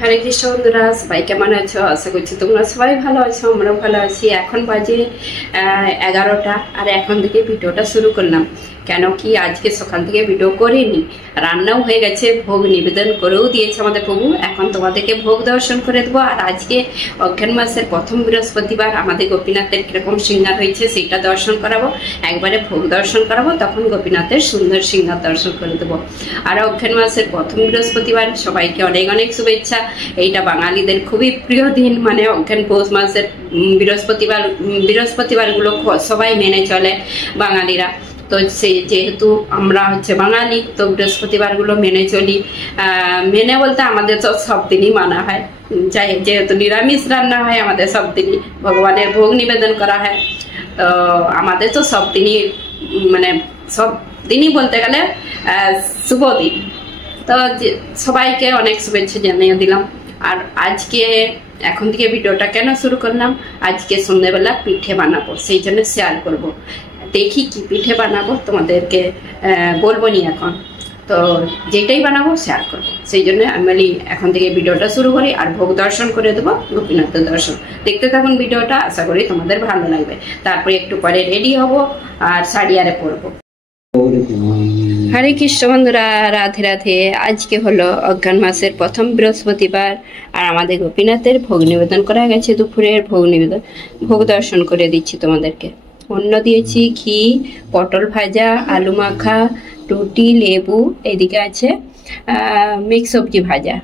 হরে কৃষ্ণ বন্ধুরা, সবাই কেমন আছো? আশা করছি তোমরা সবাই ভালো আছো, আমরাও ভালো আছি। এখন বাজে 11টা, আর এখন থেকে ভিডিওটা শুরু করলাম। কেন কি আজকে সকাল থেকে ভিডিও করিনি, রান্নাও হয়ে গেছে, ভোগ নিবেদন করেও দিয়েছে আমাদের প্রভু। এখন তোমাদেরকে ভোগ দর্শন করে দেবো। আর আজকে অজ্ঞান মাসের প্রথম বৃহস্পতিবার, আমাদের গোপীনাথের কিরকম সিংহার হয়েছে সেইটা দর্শন করাবো। একবারে ভোগ দর্শন করাবো, তখন গোপীনাথের সুন্দর সিংহার দর্শন করে দেবো। আর অজ্ঞান মাসের প্রথম বৃহস্পতিবার, সবাইকে অনেক অনেক শুভেচ্ছা। এইটা বাঙালিদের খুবই প্রিয় দিন, মানে অজ্ঞান পৌষ মাসের বৃহস্পতিবারগুলো সবাই মেনে চলে বাঙালিরা। তো সে যেহেতু আমরা হচ্ছে বাঙালি, তো বৃহস্পতিবারগুলো মেনে চলি। মেনে বলতে আমাদের তো সব দিনই মানা হয়, যেহেতু নিরামিষ রান্না হয় আমাদের সব দিনই, ভগবানের ভোগ নিবেদন করা হয়। তো আমাদের তো সব দিনই, মানে সব দিনই বলতে গেলে শুভ দিন। তো সবাইকে অনেক শুভেচ্ছা জানিয়ে দিলাম। আর আজকে এখন থেকে ভিডিওটা কেন শুরু করলাম, আজকে সন্ধ্যেবেলা পিঠে বানাবো, সেই জন্য শেয়ার করব। দেখি কি পিঠে বানাবো তোমাদেরকে বলবো নি এখন, তো যেটাই বানাবো শেয়ার করবো। সেই জন্য আমি বলি এখন থেকে ভিডিওটা শুরু করি, আর ভোগ দর্শন করে দেবো, গোপীনাথের দর্শন। দেখতে থাকুন ভিডিওটা, আশা করি তোমাদের ভালো লাগবে। তারপরে একটু পরে রেডি হব আর শাড়ি আরে পরবো। হরে কৃষ্ণ বন্ধুরা, রাধে রাধে। আজকে হলো অজ্ঞান মাসের প্রথম বৃহস্পতিবার, আর আমাদের গোপীনাথের ভোগ নিবেদন করা গেছে। দুপুরের ভোগ দর্শন করে দিচ্ছি তোমাদেরকে। অন্ন দিয়েছি, ঘি, পটল ভাজা, আলু মাখা, রুটি, লেবু, এদিকে আছে মিক্স সবজি ভাজা,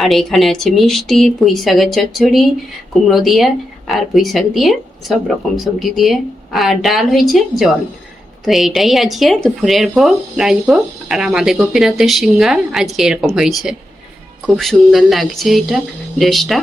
আর এখানে আছে মিষ্টি, পুঁই শাকের চচ্চড়ি, কুমড়ো দিয়ে আর পুঁই শাক দিয়ে, সব রকম সবজি দিয়ে, আর ডাল হয়েছে, জল। তো এইটাই আজকে দুপুরের ভোগ, রাজভোগ। আর আমাদের গোপীনাথের সিংহার আজকে এরকম হয়েছে, খুব সুন্দর লাগছে এটা ড্রেসটা।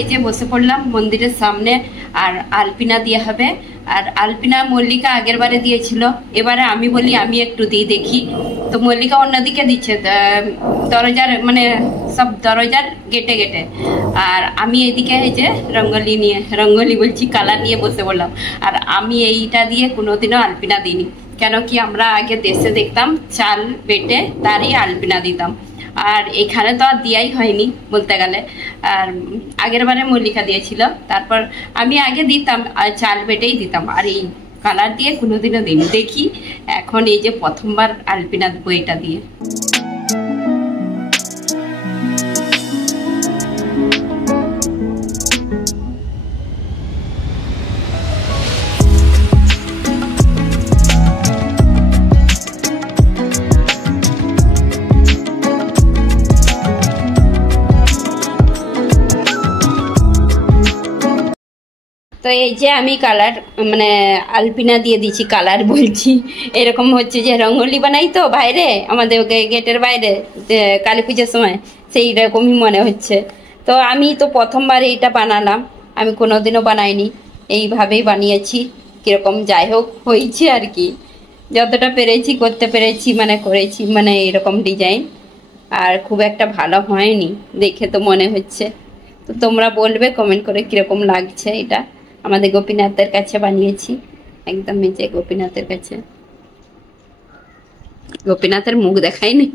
এই যে বসে পড়লাম মন্দিরের সামনে, আর আলপিনা দিয়ে হবে। আর আলপিনা মল্লিকা আগের বারে দিয়েছিল, এবারে আমি বলি আমি একটু দিই দেখি। তো মল্লিকা অন্যদিকে দিচ্ছে, দরজার মানে সব দরজার গেটে গেটে, আর আমি এদিকে এই যে রঙ্গলি বলছি, কালার নিয়ে বসে পড়লাম। আর আমি এইটা দিয়ে কোনোদিনও আলপিনা দিইনি, কেন কি আমরা আগে দেশে দেখতাম চাল বেটে তারই আলপিনা দিতাম, আর এখানে তো আর দিয়াই হয়নি বলতে গেলে। আর আগের বারে মল্লিকা দিয়েছিল, তারপর আমি আগে দিতাম আর চাল বেটেই দিতাম, আর এই কালার দিয়ে কোনোদিনও দিইনি। দেখি এখন এই যে প্রথমবার আলপিনা দেবো এটা দিয়ে। তো এই যে আমি কালার মানে আলপিনা দিয়ে দিচ্ছি, কালার বলছি, এরকম হচ্ছে যে রঙ্গোলি বানাই তো বাইরে, আমাদের গেটের বাইরে কালী পুজোর সময়, সেই রকমই মনে হচ্ছে। তো আমি তো প্রথমবার এইটা বানালাম, আমি কোনোদিনও বানাইনি, এইভাবেই বানিয়েছি। কীরকম যাই হোক হয়েছে আর কি, যতটা পেরেছি করতে পেরেছি, মানে করেছি, মানে এরকম ডিজাইন। আর খুব একটা ভালো হয়নি দেখে তো মনে হচ্ছে। তো তোমরা বলবে কমেন্ট করে কীরকম লাগছে। এটা আমাদের গোপীনাথের কাছে বানিয়েছি, একদম এই যে গোপীনাথের কাছে, গোপীনাথের মুখ দেখাইনি,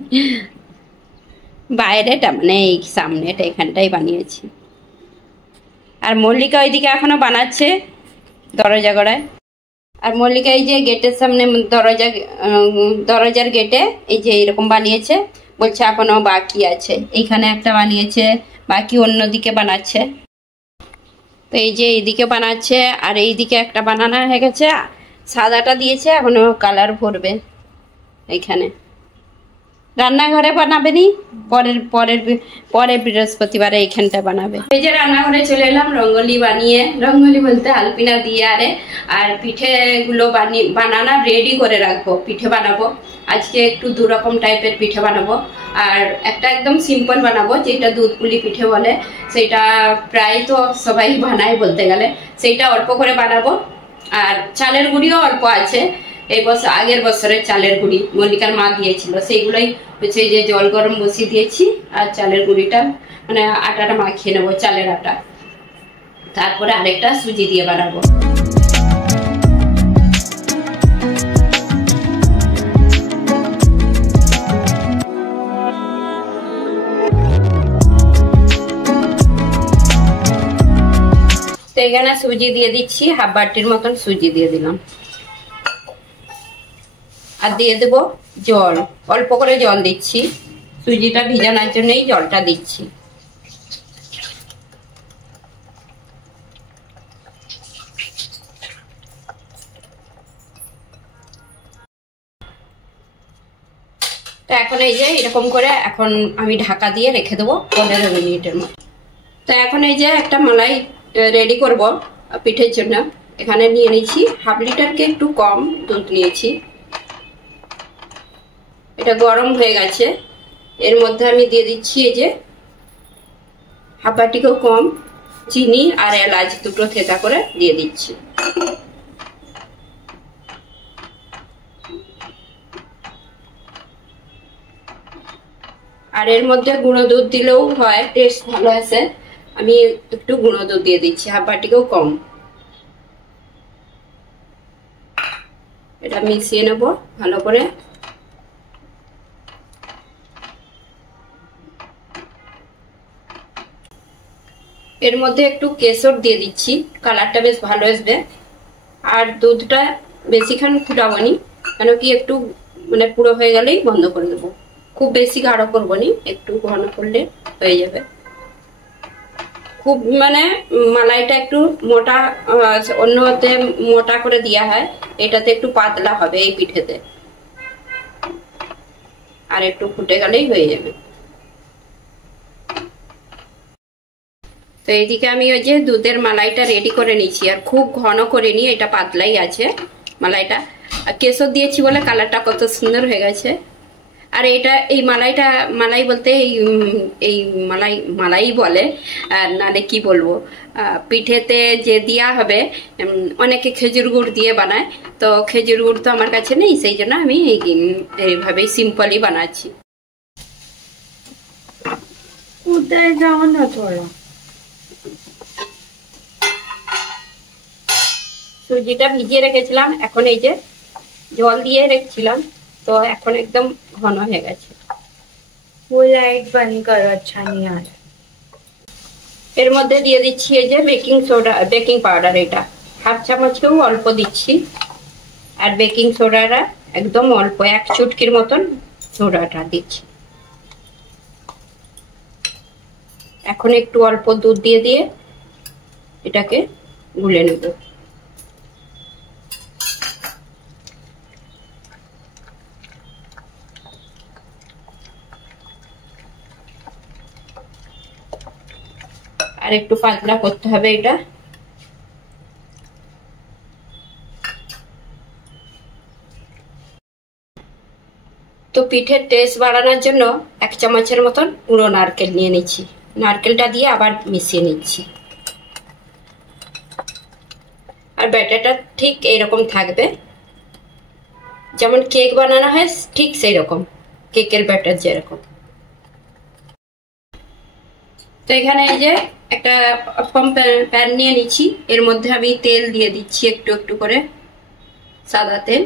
বাইরেটা মানে এই সামনেটা, এখানটাই বানিয়েছি। আর মল্লিকা ওইদিকে এখনো বানাচ্ছে দরজা গড়ায়। আর মল্লিকা এই যে গেটের সামনে দরজার গেটে এই যে এরকম বানিয়েছে, বলছে এখনো বাকি আছে। এইখানে একটা বানিয়েছে, বাকি অন্যদিকে বানাচ্ছে। তো এই যে এইদিকে বানাচ্ছে, আর এইদিকে একটা বানানো হয়ে গেছে, সাদাটা দিয়েছে, এখনো কালার ভরবে। এইখানে রান্নাঘরে বানাবে নি, পরের বৃহস্পতিবারে এইখানটা বানাবে। এই যে রান্নাঘরে চলে এলাম রঙ্গোলি বানিয়ে, রঙ্গোলি বলতে আলপিনা দিয়ে আর পিঠেগুলো বানানো রেডি করে রাখবো। পিঠে বানাবো আজকে, একটু দুরকম টাইপের পিঠে বানাবো। আর একটা একদম সিম্পল বানাবো, যেটা দুধ পুলি পিঠে বলে, সেটা প্রায় তো সবাই বানায় বলতে গেলে, সেইটা অল্প করে বানাবো। আর চালের গুঁড়িও অল্প আছে, এই বছর আগের বছরের চালের গুঁড়ি মল্লিকার মা দিয়েছিল, সেইগুলোই হচ্ছে যে জল গরম বসিয়ে দিয়েছি। আর চালের গুঁড়িটা মানে আটাটা মাখিয়ে নেবো, চালের আটা, তারপরে আরেকটা সুজি দিয়ে বানাবো। তো এখানে সুজি দিয়ে দিচ্ছি, হাফ বাটির মতন সুজি দিয়ে দিলাম। আর দিয়ে দেবো জল, অল্প করে জল দিচ্ছি, সুজিটা ভিজানোর জন্যই জলটা দিচ্ছি। তো এখন এই যে এরকম করে এখন আমি ঢাকা দিয়ে রেখে দেবো 15 মিনিটের মতো। তো এখন এই যে একটা মালাই রেডি করব পিঠের জন্য। এখানে নিয়ে নিয়েছি হাফ লিটারকে একটু কম দুধ নিয়েছি, এটা গরম হয়ে গেছে। এর মধ্যে আমি দিয়ে দিচ্ছি এই যে হাফ বাটিকেও কম চিনি আর এলাচ দুটো থেতা করে দিয়ে দিচ্ছি। আর এর মধ্যে গুঁড়ো দুধ দিলেও হয়, টেস্ট ভালো আছে। আমি একটু গুঁড়ো দুধ দিয়ে দিচ্ছি হাফ বাটিকেও কম। এটা মিশিয়ে নেব ভালো করে। এর মধ্যে একটু কেশর দিয়ে দিচ্ছি, কালারটা বেশ ভালো আসবে। আর দুধটা বেশিক্ষণ ফুটাবো নি, কেন কি একটু মানে পুরো হয়ে গেলেই বন্ধ করে দেবো। খুব বেশি গাঢ় করবো নি, একটু ঘন করলে হয়ে যাবে। খুব মানে মালাইটা একটু মোটা, অন্যতে মোটা করে দেওয়া হয়, এটাতে একটু পাতলা হবে এই পিঠেতে। আর একটু ফুটে গেলেই হয়ে যাবে। তো এইদিকে আমি ওই যে দুধের মালাইটা রেডি করে নিচ্ছি, আর খুব ঘন করে নিয়ে, এটা পাতলাই আছে মালাইটা। আর কেশর দিয়েছি বলে কালারটা কত সুন্দর হয়ে গেছে। আর এটা এই মালাইটা, মালাই বলতে এই মালাই বলে, আর নালে কি বলবো, পিঠেতে যে দেওয়া হবে, অনেকে খেজুর গুড় দিয়ে বানায়। তো খেজুর গুড় তো আমার কাছে নেই, সেই জন্য আমি এইভাবেই সিম্পলই বানাচ্ছি। কোথায় যাও না তোরা? সুজিটা ভিজিয়ে রেখেছিলাম, এখন এই যে জল দিয়ে রেখেছিলাম, তো এখন একদম ঘন হয়ে গেছে। वो लाइट बंद करो, अच्छा नहीं आ रहा। এর মধ্যে দিয়ে দিচ্ছি এই যে বেকিং সোডা, বেকিং পাউডার, এটা হাফ চামচেও অল্প দিচ্ছি। আর বেকিং সোডাটা একদম অল্প, 1 চুটকির মতন সোডাটা দিচ্ছি। এখন একটু অল্প দুধ দিয়ে দিয়ে এটাকে গুলে নেব। আর একটু পাতলা করতে হবে এটা। তো পিঠের টেস্ট বাড়ানোর জন্য 1 চামচের মতন পুরো নারকেল নিয়ে নিচ্ছি, নারকেলটা দিয়ে আবার মিশিয়ে নিচ্ছি। আর ব্যাটারটা ঠিক এইরকম থাকবে, যেমন কেক বানানো হয় ঠিক সেই রকম, কেকের ব্যাটার যেরকম। তো এখানে এই যে একটা প্যান নিয়ে নিচ্ছি, এর মধ্যে আমি তেল দিয়ে দিচ্ছি একটু একটু করে, সাদা তেল,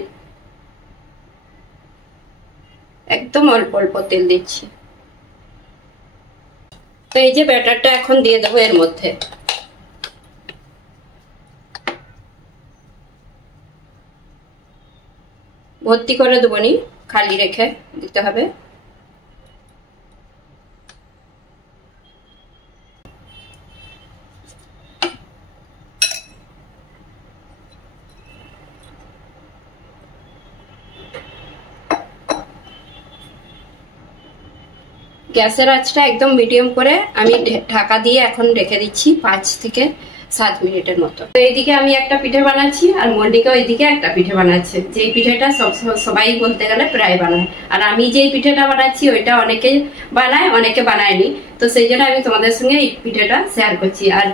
একদম অল্প অল্প তেল দিচ্ছি। তো এই যে ব্যাটারটা এখন দিয়ে দেবো এর মধ্যে। ভর্তি করে দেবো নি, খালি রেখে দিতে হবে। গ্যাসের আঁচটা একদম মিডিয়াম করে আমি ঢাকা দিয়ে এখন রেখে দিচ্ছি 5 থেকে 7 মিনিটের মতো। তো এইদিকে আমি একটা পিঠে বানাচ্ছি, আর মল্লিকা ওইদিকে একটা পিঠে বানাচ্ছে। যে পিঠেটা সবাই বলতে গেলে প্রায় বানায়, আর আমি যেই পিঠেটা বানাচ্ছি ওইটা অনেকে বানায়, অনেকে বানায়নি। তো সেই জন্য আমি তোমাদের সঙ্গে এই পিঠেটা শেয়ার করছি। আর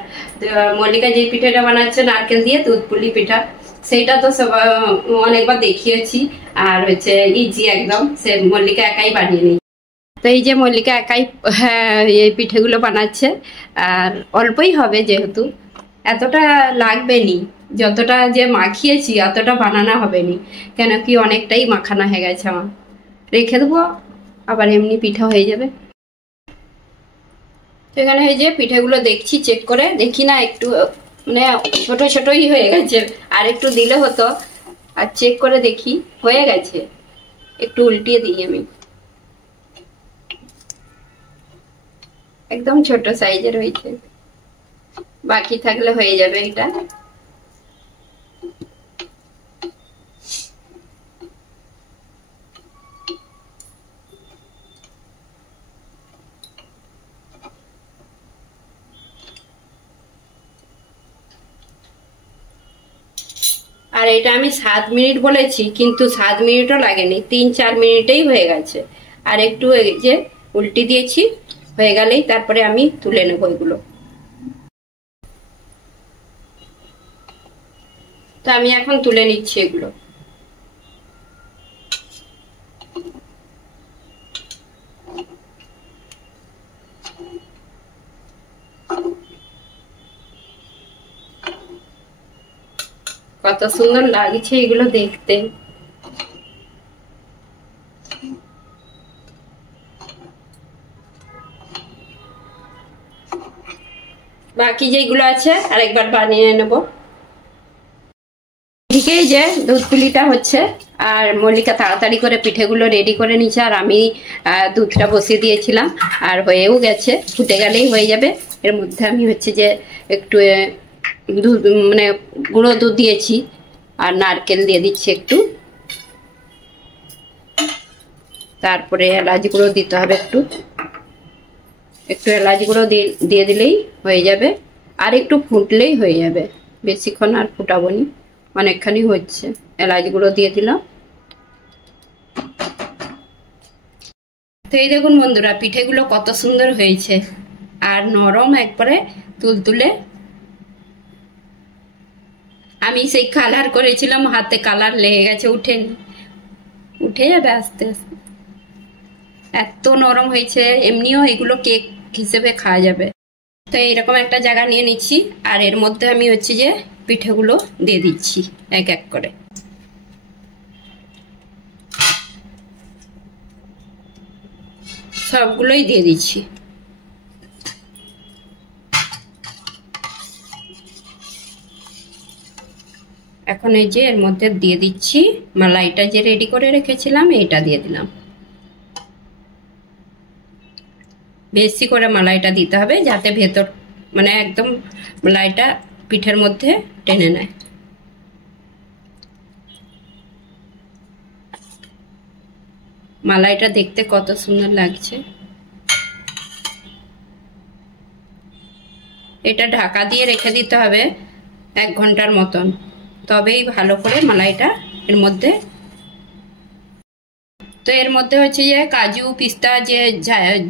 মল্লিকা যে পিঠেটা বানাচ্ছে নারকেল দিয়ে দুধ পুলি পিঠা, সেইটা তো অনেকবার দেখিয়েছি। আর হচ্ছে ইজি একদম, সে মল্লিকা একাই বানিয়ে নিই। তো এই যে মল্লিকা একাই এই পিঠেগুলো বানাচ্ছে, আর অল্পই হবে যেহেতু, এতটা লাগবে নি, যতটা যে মাখিয়েছি অতটা বানানো হবে নি, কেন কি অনেকটাই মাখানো হয়ে গেছে আমার। রেখে দেবো, আবার এমনি পিঠা হয়ে যাবে। এখানে এই যে পিঠেগুলো দেখছি, চেক করে দেখি না একটু মানে ছোট ছোটই হয়ে গেছে, আর একটু দিলে হতো। আর চেক করে দেখি হয়ে গেছে, একটু উল্টিয়ে দিই আমি। একদম ছোট সাইজের হয়েছে, বাকি থাকলে হয়ে যাবে এটা। আর এটা আমি 7 মিনিট বলেছি, কিন্তু 7 মিনিটও লাগেনি, 3-4 মিনিটেই হয়ে গেছে। আর একটু এই যে উল্টি দিয়েছি, হয়ে গেলেই তারপরে আমি তুলে নেবো এগুলো। তো আমি এখন তুলে নিচ্ছি এগুলো। কত সুন্দর লাগছে এগুলো দেখতে। বাকি যেগুলো আছে আরেকবার বানিয়ে নেব। এদিকে যে দুধ পুলিটা হচ্ছে, আর মল্লিকা তাড়াতাড়ি করে পিঠেগুলো রেডি করে নিচ্ছে, আর আমি দুধটা বসিয়ে দিয়েছিলাম, আর হয়েও গেছে, ফুটে গেলেই হয়ে যাবে। এর মধ্যে আমি হচ্ছে যে একটু দুধ মানে গুঁড়ো দুধ দিয়েছি, আর নারকেল দিয়ে দিচ্ছি একটু, তারপরে এলাচ গুঁড়ো দিতে হবে একটু, একটু এলাচ গুঁড়ো দিয়ে দিলেই হয়ে যাবে। আর একটু ফুটলেই হয়ে যাবে, বেশিক্ষণ আর ফুটাবো নি, অনেকখানি হচ্ছে। এলাচ গুঁড়ো দিয়ে দিলাম। তো এই দেখুন বন্ধুরা, পিঠেগুলো কত সুন্দর হয়েছে, আর নরম একবারে তুলতুলে। আমি সেই কালার করেছিলাম, হাতে কালার লেগে গেছে, উঠে যাবে আস্তে আস্তে। এত নরম হয়েছে, এমনিও এগুলো কেক হিসেবে খাওয়া যাবে। তো এইরকম একটা জায়গা নিয়ে নিচ্ছি, আর এর মধ্যে আমি হচ্ছে যে পিঠেগুলো দিয়ে দিচ্ছি এক এক করে। সবগুলোই দিয়ে দিচ্ছি। এখন এই যে এর মধ্যে দিয়ে দিচ্ছি মালাইটা যে রেডি করে রেখেছিলাম, এটা দিয়ে দিলাম। বেশি করে মালাইটা দিতে হবে, যাতে ভেতর মানে একদম মালাইটা পিঠের মধ্যে টেনে নেয়। মালাইটা দেখতে কত সুন্দর লাগছে। এটা ঢাকা দিয়ে রেখে দিতে হবে 1 ঘন্টার মতন, তবেই ভালো করে মালাইটা এর মধ্যে। তো এর মধ্যে হচ্ছে যে কাজু পিস্তা যে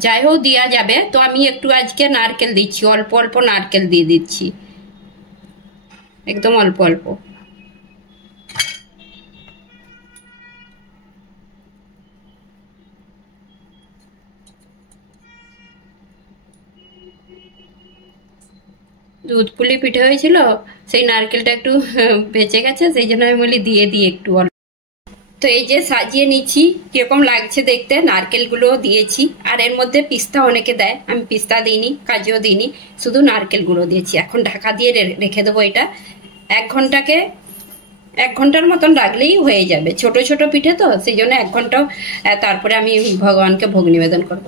যাইও দেওয়া যাবে, তো আমি একটু আজকে নারকেল দিচ্ছি, অল্প অল্প নারকেল দিয়ে দিচ্ছি, একদম অল্প অল্প। দুধ পুলি পিঠে হয়েছিল, সেই নারকেলটা একটু বেঁচে গেছে, সেই জন্য আমি বলি দিয়ে দিই একটু অল্প। তো এই যে সাজিয়ে নিচ্ছি, কিরকম লাগছে দেখতে, নারকেলগুলো দিয়েছি। আর এর মধ্যে পিস্তা অনেকে দেয়, আমি পিস্তা দিইনি, কাজুও দিইনি, শুধু নারকেল গুঁড়ো দিয়েছি। এখন ঢাকা দিয়ে রেখে দেবো এটা 1 ঘন্টার মতন রাখলেই হয়ে যাবে। ছোট ছোট পিঠে তো, সেই জন্য 1 ঘন্টা, তারপরে আমি ভগবানকে ভোগ নিবেদন করব।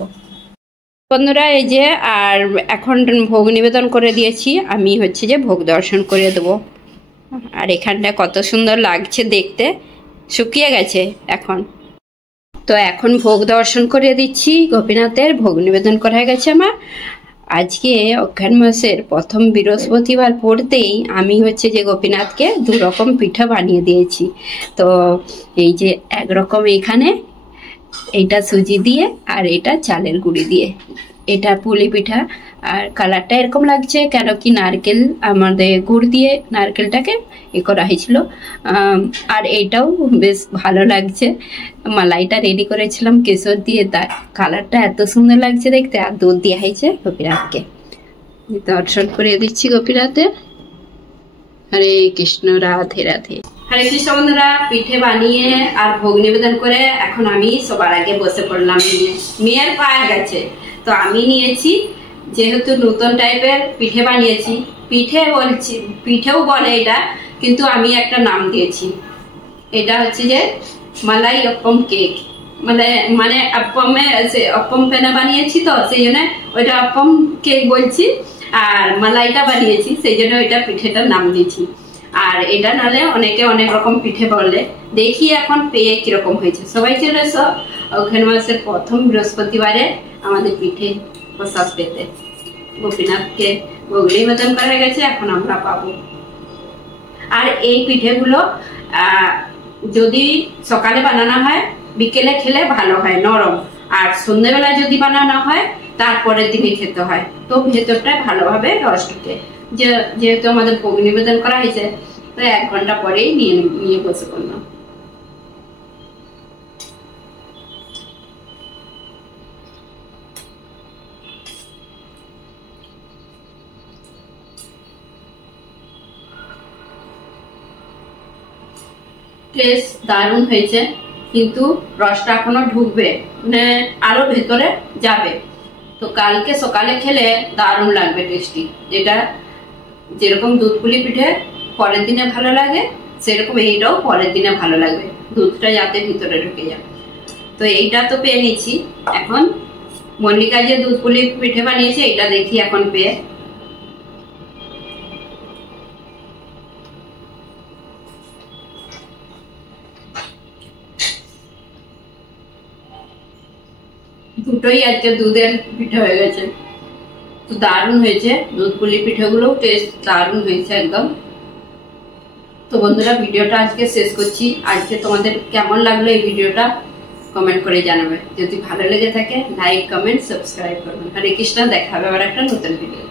বন্ধুরা এই যে, আর এখন ভোগ নিবেদন করে দিয়েছি, আমি হচ্ছে যে ভোগ দর্শন করে দেবো। আর এখানটা কত সুন্দর লাগছে দেখতে, শুকিয়ে গেছে এখন। তো এখন ভোগ দর্শন করে দিচ্ছি, গোপীনাথের ভোগ নিবেদন করা গেছে আমার। আজকে অঘ্রাণ মাসের প্রথম বৃহস্পতিবার পড়তেই আমি হচ্ছে যে গোপীনাথকে 2 রকম পিঠা বানিয়ে দিয়েছি। তো এই যে একরকম এখানে, এইটা সুজি দিয়ে, আর এটা চালের গুঁড়ি দিয়ে। এটা পুলি পিঠা। আর কালারটা এরকম লাগছে কেন কি নারকেল আমাদের গুড় দিয়ে নারকেলটাকে করা হয়েছিল। আর এটাও বেশ ভালো লাগছে। মালাইটা রেডি করেছিলাম কেশর দিয়ে, তার কালারটা এত সুন্দর লাগছে দেখতে। আর দুধ দেওয়া হয়েছে গোপীনাথকে। দর্শন করে দিচ্ছি গোপীনাথে। হরে কৃষ্ণ, রাধে রাধে। হরে কৃষ্ণ বন্ধুরা, পিঠে বানিয়ে আর ভোগ নিবেদন করে এখন আমি সবার আগে বসে পড়লাম। মেয়ের পায়ে গেছে তো আমি নিয়েছি, যেহেতু নতুন টাইপের পিঠে বানিয়েছি। পিঠেও বলে এটা, কিন্তু আমি একটা নাম দিয়েছি। এটা হচ্ছে যে মালাই অপ্পম কেক। মানে অপ্পম পেনা বানিয়েছি তো সেই জন্য ওইটা অপ্পম কেক বলছি। আর মালাইটা বানিয়েছি সেই জন্য ওইটা পিঠেটার নাম দিয়েছি। আর এটা নালে অনেকে অনেক রকম পিঠে বলে। দেখি এখন পেয়ে কিরকম হয়েছে। সবাই চলে এসো অঘ্রাণ মাসের প্রথম বৃহস্পতিবারে আমাদের পিঠে প্রসাদ পেতে। গোপীনাথকে ভোগ নিবেদন করা গেছে, এখন আমরা পাবো। আর এই পিঠেগুলো যদি সকালে বানানো হয় বিকেলে খেলে ভালো হয়, নরম। আর সন্ধ্যেবেলায় যদি বানানো হয় তারপরের দিনে খেতে হয়, তো ভেতরটা ভালোভাবে রস ঢুকে। যেহেতু আমাদের ভোগ নিবেদন করা হয়েছে তো 1 ঘন্টা পরেই নিয়ে বসে পড়লাম। টেস্ট দারুণ হয়েছে, কিন্তু রসটা এখনো ঢুকবে, মানে আরো ভেতরে যাবে। তো কালকে সকালে খেলে দারুণ লাগবে, টেস্টি। যেরকম দুধ পুলি পিঠে পরের দিনে ভালো লাগে, সেরকম এইটাও পরের দিনে ভালো লাগবে, দুধটা যাতে ভিতরে ঢুকে যায়। তো এইটা তো পেয়ে নিচ্ছি। এখন মল্লিকা যে দুধ পুলি পিঠে বানিয়েছে এটা দেখি এখন পেয়ে। দুটোই আজকে দুধের পিঠে হয়ে গেছে, তো দারুণ হয়েছে। দুধ পুলি পিঠেগুলো টেস্ট দারুণ হয়েছে একদম। তো বন্ধুরা, ভিডিওটা আজকে শেষ করছি। আজকে তোমাদের কেমন লাগলো এই ভিডিওটা কমেন্ট করে জানাবে। যদি ভালো লেগে থাকে লাইক, কমেন্ট, সাবস্ক্রাইব করবেন। হরে কৃষ্ণ, দেখা হবে আবার একটা নতুন ভিডিও।